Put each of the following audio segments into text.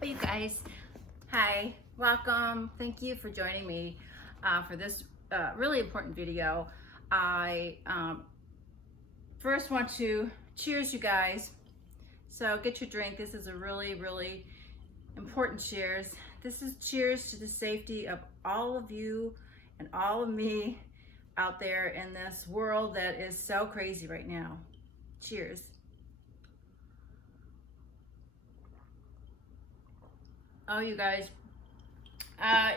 Hey, you guys. Hi, welcome. Thank you for joining me for this really important video. I first want to cheers, you guys. So get your drink. This is a really important cheers. This is cheers to the safety of all of you and all of me out there in this world that is so crazy right now. Cheers. Oh, you guys,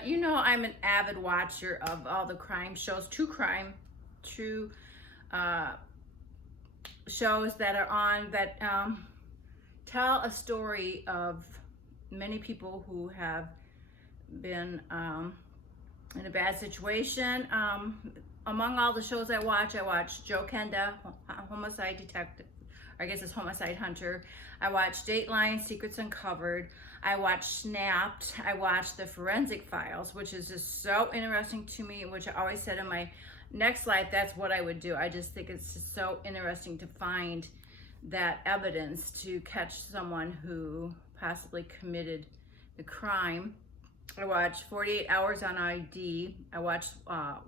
you know I'm an avid watcher of all the crime shows, true uh, shows that are on that tell a story of many people who have been in a bad situation. Among all the shows I watch Joe Kenda, Homicide Detective, or I guess it's Homicide Hunter. I watch Dateline, Secrets Uncovered. I watch Snapped. I watch The Forensic Files, which is just so interesting to me, which I always said in my next life, that's what I would do. I just think it's just so interesting to find that evidence to catch someone who possibly committed the crime. I watch 48 Hours on ID. I watch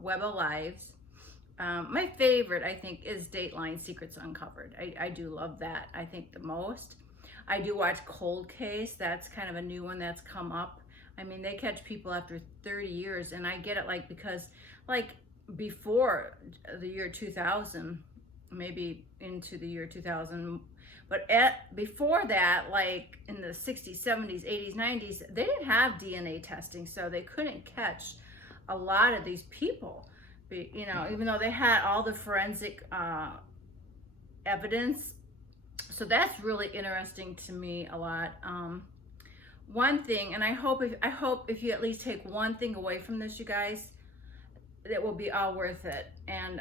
Web of Lives. My favorite, I think, is Dateline Secrets Uncovered. I do love that, I think, the most. I do watch Cold Case. That's kind of a new one that's come up. I mean, they catch people after 30 years, and I get it, like, because, like, before the year 2000, maybe into the year 2000, but before that, like in the 60s, 70s, 80s, 90s, they didn't have DNA testing, so they couldn't catch a lot of these people. You know, even though they had all the forensic evidence. So that's really interesting to me a lot. One thing, and I hope if you at least take one thing away from this, you guys, that will be all worth it. And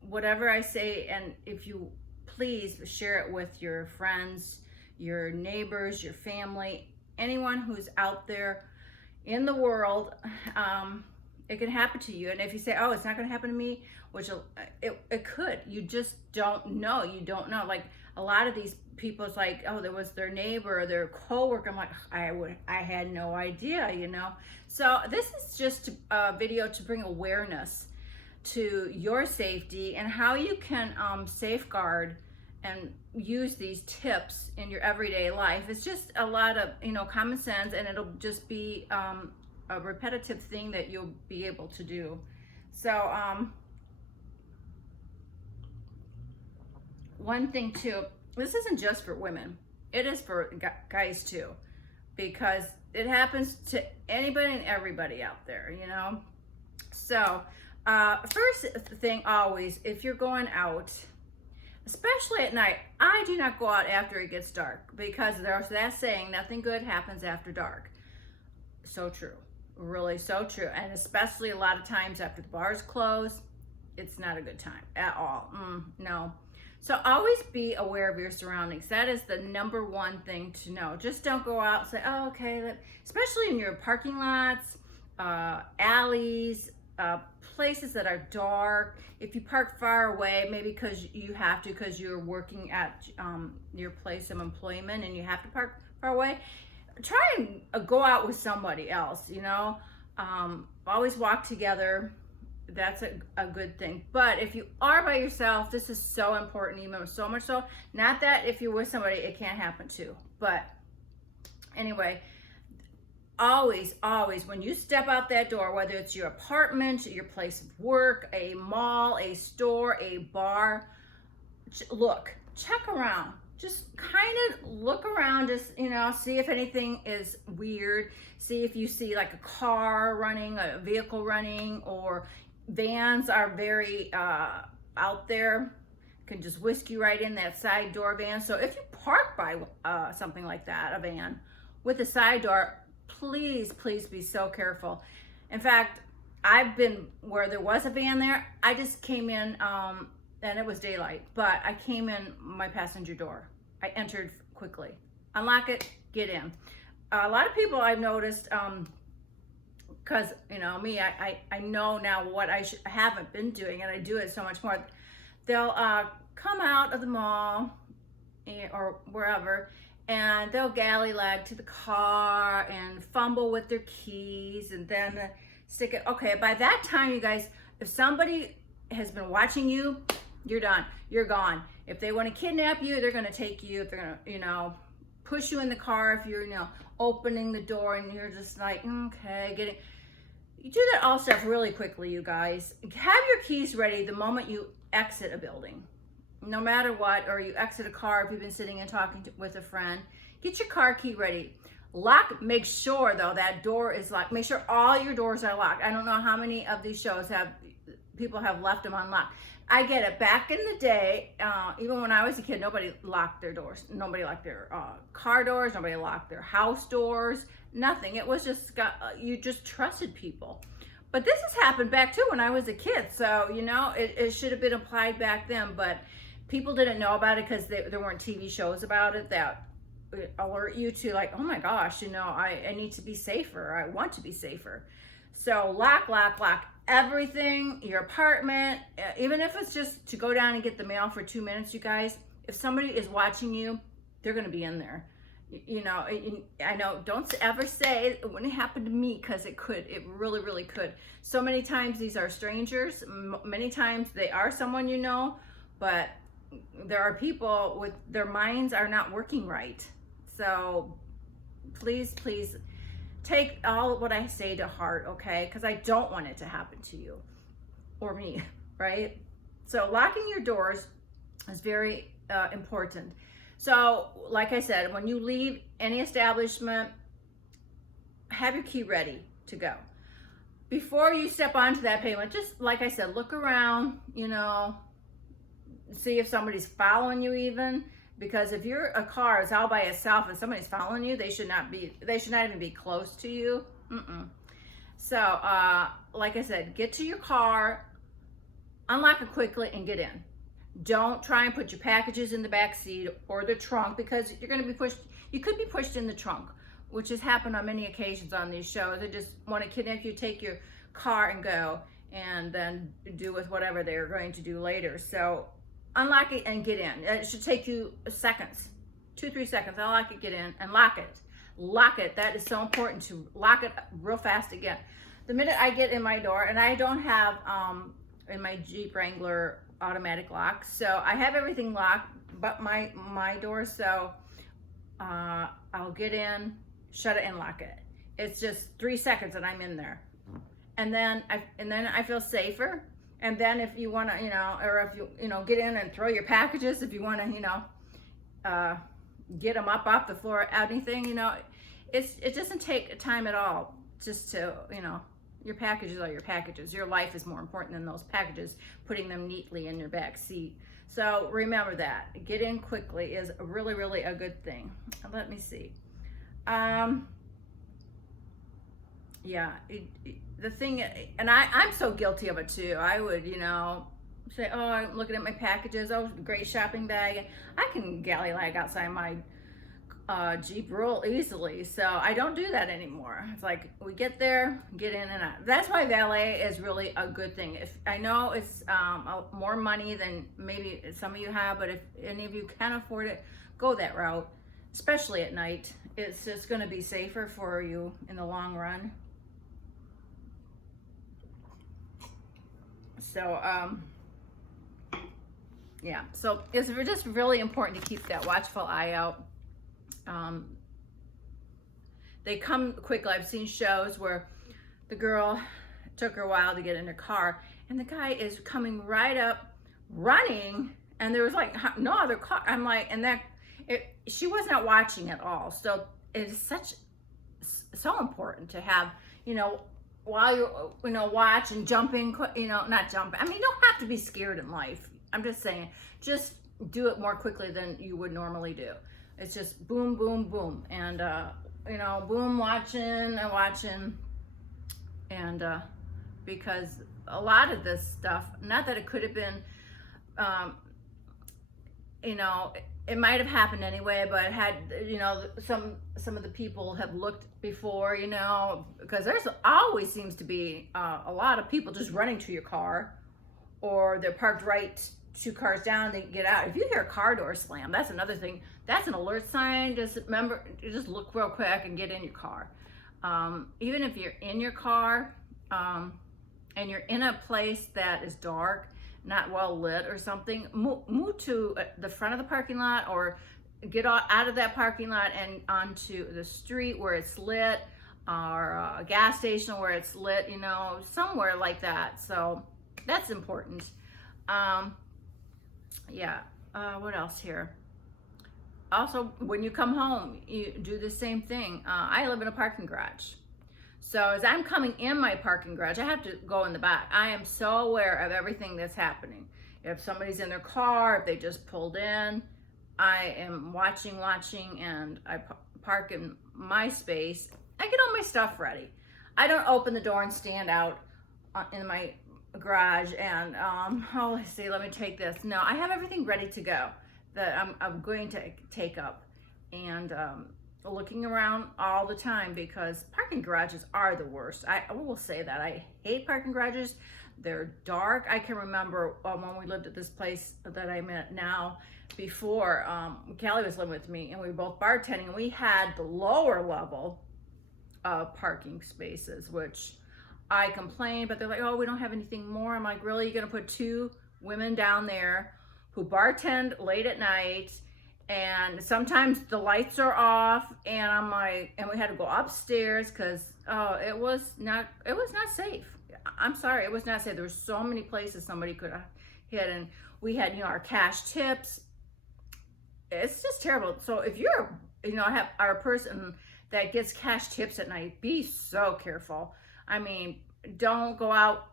whatever I say, and if you please share it with your friends, your neighbors, your family, anyone who's out there in the world. It can happen to you. And if you say, oh, it's not going to happen to me, which it could, you just don't know. You don't know. Like a lot of these people, it's like, oh, there was their neighbor or their coworker. I'm like, I had no idea, you know? So this is just a video to bring awareness to your safety and how you can safeguard and use these tips in your everyday life. It's just a lot of, you know, common sense, and it'll just be a repetitive thing that you'll be able to do. So one thing too, this isn't just for women, it is for guys too, because it happens to anybody and everybody out there, you know. So first thing, always, if you're going out, especially at night, I do not go out after it gets dark, because there's that saying, nothing good happens after dark. So true. Really so true. And especially a lot of times after the bars close, it's not a good time at all. No. So always be aware of your surroundings. That is the number one thing to know. Just don't go out and say, oh, okay, especially in your parking lots, alleys, places that are dark. If you park far away, maybe because you have to, because you're working at your place of employment and you have to park far away, try and go out with somebody else, you know. Always walk together. That's a good thing. But if you are by yourself, this is so important, even so much so, not that if you're with somebody it can't happen too, but anyway, always when you step out that door, whether it's your apartment, your place of work, a mall, a store, a bar, look, check around. Just kind of look around, just, you know, see if anything is weird. See if you see like a car running, a vehicle running, or vans are very out there, can just whisk you right in that side door van. So if you park by something like that, a van with a side door, please be so careful. In fact, I've been where there was a van there. I just came in and it was daylight, but I came in my passenger door. I entered quickly, unlock it, get in. A lot of people I've noticed, because you know me, I know now what I haven't been doing, and I do it so much more. They'll come out of the mall or wherever, and they'll gallywag to the car and fumble with their keys and then stick it. Okay, by that time, you guys, if somebody has been watching you, you're done. You're gone. If they want to kidnap you, they're going to take you. If they're going to, push you in the car, if you're, opening the door and you're just like, okay, you do that all stuff really quickly, you guys. Have your keys ready the moment you exit a building, no matter what, or you exit a car if you've been sitting and talking with a friend. Get your car key ready. Make sure though that door is locked. Make sure all your doors are locked. I don't know how many of these shows people have left them unlocked. I get it. Back in the day, even when I was a kid, nobody locked their doors. Nobody locked their car doors. Nobody locked their house doors. Nothing. It was just, you just trusted people. But this has happened back too when I was a kid. So, it should have been applied back then. But people didn't know about it because there weren't TV shows about it that alert you to like, oh my gosh, I need to be safer. I want to be safer. So lock everything, your apartment, even if it's just to go down and get the mail for 2 minutes, you guys, if somebody is watching you, they're going to be in there. I know, don't ever say it wouldn't happen to me, because it could. It really, really could. So many times these are strangers. Many times they are someone but there are people with their minds are not working right. So please take all what I say to heart, okay? Because I don't want it to happen to you or me, right? So locking your doors is very important. So like I said, when you leave any establishment, have your key ready to go. Before you step onto that pavement, just like I said, look around, see if somebody's following you even. Because if a car is all by itself and somebody's following you, they should not even be close to you. So, like I said, get to your car, unlock it quickly, and get in. Don't try and put your packages in the back seat or the trunk, because you're going to be pushed. You could be pushed in the trunk, which has happened on many occasions on these shows. They just want to kidnap you, take your car and go, and then do with whatever they're going to do later. So unlock it and get in. It should take you seconds, 2-3 seconds. Unlock it, get in, and lock it. Lock it. That is so important, to lock it real fast again. The minute I get in my door, and I don't have in my Jeep Wrangler automatic lock, so I have everything locked but my door. So I'll get in, shut it, and lock it. It's just 3 seconds and I'm in there, and then I feel safer. And then if you want to, or if you get in and throw your packages, if you want to, get them up off the floor, anything, it doesn't take time at all just to, your packages are your packages. Your life is more important than those packages, putting them neatly in your back seat. So remember that. Get in quickly is really, really a good thing. Let me see. Yeah, the thing, and I'm so guilty of it too. I would, say, oh, I'm looking at my packages. Oh, great shopping bag. I can gallywag outside my Jeep real easily. So I don't do that anymore. It's like we get there, get in and out. That's why valet is really a good thing. If I know it's more money than maybe some of you have, but if any of you can afford it, go that route, especially at night. It's just going to be safer for you in the long run. So, yeah, so it's just really important to keep that watchful eye out. They come quickly. I've seen shows where the girl took her a while to get in her car, and the guy is coming right up, running, and there was like no other car. I'm like, and she was not watching at all. So it's so important to have, while you watch and jumping, not jumping. I mean, you don't have to be scared in life. I'm just saying, just do it more quickly than you would normally do. It's just boom, boom, boom. And, boom, watching, and because a lot of this stuff, not that it could have been, it might have happened anyway, but had, some of the people have looked before, because there's always seems to be a lot of people just running to your car, or they're parked right 2 cars down, they get out. If you hear a car door slam, that's another thing. That's an alert sign. Just remember, just look real quick and get in your car. Even if you're in your car and you're in a place that is dark, not well lit or something, move to the front of the parking lot, or get out of that parking lot and onto the street where it's lit, or a gas station where it's lit, you know, somewhere like that. So that's important. What else here? Also, when you come home, you do the same thing. I live in a parking garage. So as I'm coming in my parking garage, I have to go in the back. I am so aware of everything that's happening. If somebody's in their car, if they just pulled in, I am watching, and I park in my space. I get all my stuff ready. I don't open the door and stand out in my garage and, let's see, let me take this. No, I have everything ready to go that I'm going to take up, and looking around all the time, because parking garages are the worst. I will say that. I hate parking garages. They're dark. I can remember when we lived at this place that I'm at now, before Callie was living with me, and we were both bartending, and we had the lower level of parking spaces, which I complained, but they're like, oh, we don't have anything more. I'm like, really? You're going to put 2 women down there who bartend late at night, and sometimes the lights are off, and I'm like, and we had to go upstairs because it was not safe. I'm sorry, it was not safe. There were so many places somebody could have hit, and we had, you know, our cash tips. It's just terrible. So if you're, you know, are a person that gets cash tips at night, be so careful. I mean, don't go out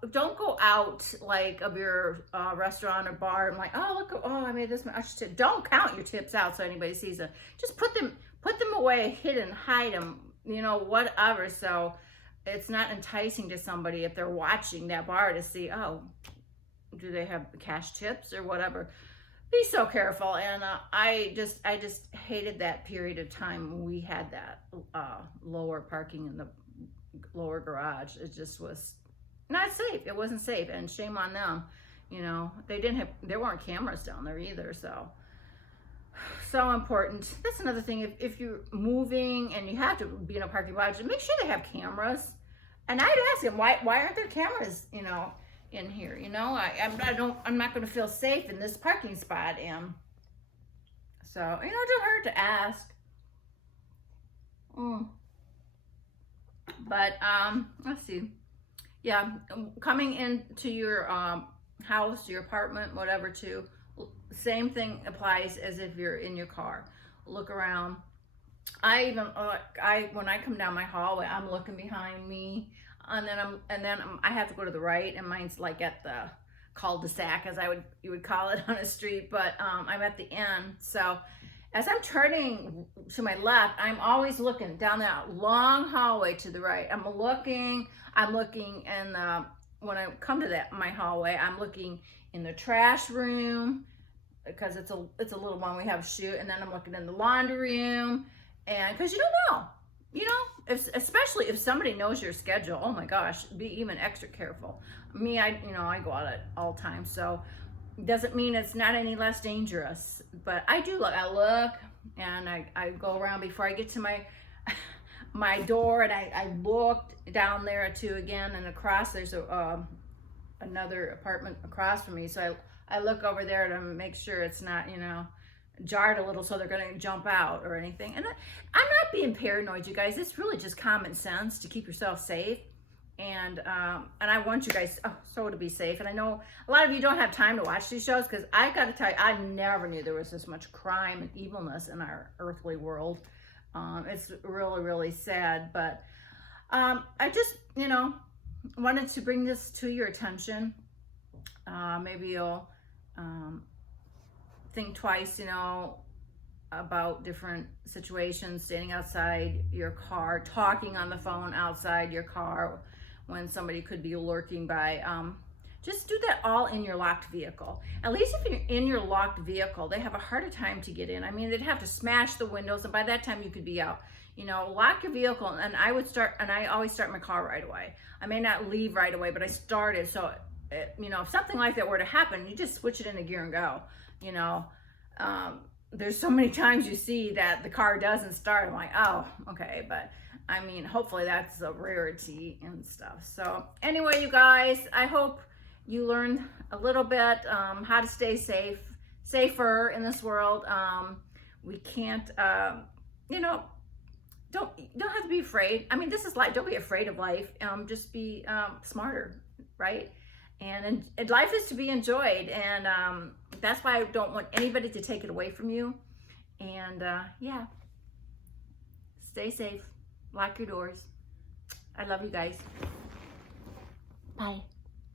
like of your restaurant or bar and like, oh, look, oh, I made this much tip. Don't count your tips out so anybody sees them. Just put them away, hidden, hide them, you know, whatever. So it's not enticing to somebody if they're watching that bar to see, oh, do they have cash tips or whatever. Be so careful. And I just hated that period of time when we had that lower parking in the lower garage. It just was not safe. It wasn't safe, and shame on them. You know, there weren't cameras down there either. So important. That's another thing. If you're moving and you have to be in a parking garage, make sure they have cameras. And I'd ask them, why aren't there cameras, you know, in here? You know, I'm not going to feel safe in this parking spot. And so, you know, it don't hurt to ask. But let's see. Yeah, coming into your house, your apartment, whatever, too, same thing applies as if you're in your car. Look around. When I come down my hallway, I'm looking behind me, and then I have to go to the right, and mine's like at the cul-de-sac, as you would call it on a street, but I'm at the end. So as I'm turning to my left, I'm always looking down that long hallway to the right. I'm looking, and when I come to my hallway, I'm looking in the trash room, because it's a little one, we have a chute, and then I'm looking in the laundry room, and because you don't know, you know, especially if somebody knows your schedule. Oh my gosh, be even extra careful. Me, I go out at all times, so doesn't mean it's not any less dangerous. But I do look. I look, and I go around before I get to my door, and I looked down there too again, and across there's another apartment across from me, so I look over there to make sure it's not, you know, jarred a little so they're going to jump out or anything. And I'm not being paranoid, you guys. It's really just common sense to keep yourself safe. And I want you guys to be safe. And I know a lot of you don't have time to watch these shows, because I got to tell you, I never knew there was this much crime and evilness in our earthly world. It's really, really sad. But I just, you know, wanted to bring this to your attention. Maybe you'll think twice, you know, about different situations, standing outside your car, talking on the phone outside your car when somebody could be lurking by. Just do that all in your locked vehicle. At least if you're in your locked vehicle, they have a harder time to get in. I mean, they'd have to smash the windows, and by that time you could be out. You know, lock your vehicle, and I always start my car right away. I may not leave right away, but I started, so you know, if something like that were to happen, you just switch it into gear and go, you know. There's so many times you see that the car doesn't start. I'm like, oh, okay. But I mean, hopefully that's a rarity and stuff. So anyway, you guys, I hope you learned a little bit how to stay safer in this world. We can't, you know, don't have to be afraid. I mean, this is life. Don't be afraid of life. Just be smarter, right? And life is to be enjoyed, and that's why I don't want anybody to take it away from you. And yeah, stay safe, lock your doors. I love you guys. Bye.